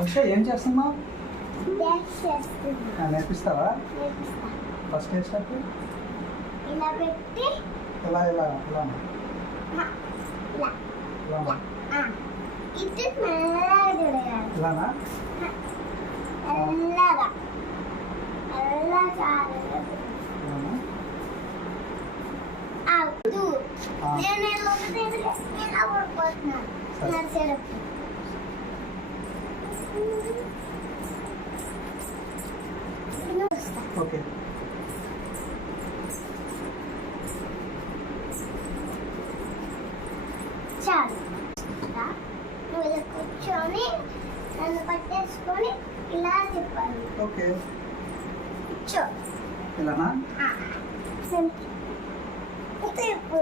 అక్షయ్ ఏం చేస్తున్నావు? డాన్స్ చేస్తున్నా. నేర్పిస్తావా? నేర్పిస్తా. ఫస్ట్ ఏ స్టెప్? ఇలా పెట్టి ఇలా ఇలా ఇలా ఇలా ఇలా ఆ, ఇటు మెల్లగా తిరగాలి. ఇలానా? మెల్లగా మెల్లగా చాలు. ఇలానా? అవుతూ నేను ఇలా పడిపోతున్నాను నడిచేటప్పుడు. ఓకే. చాలు. నువ్వు ఇలా కూర్చొని నన్ను పట్టేసుకొని ఇలా తిప్పాలి. ఓకే. కూర్చో. ఇలానా? తిప్పు.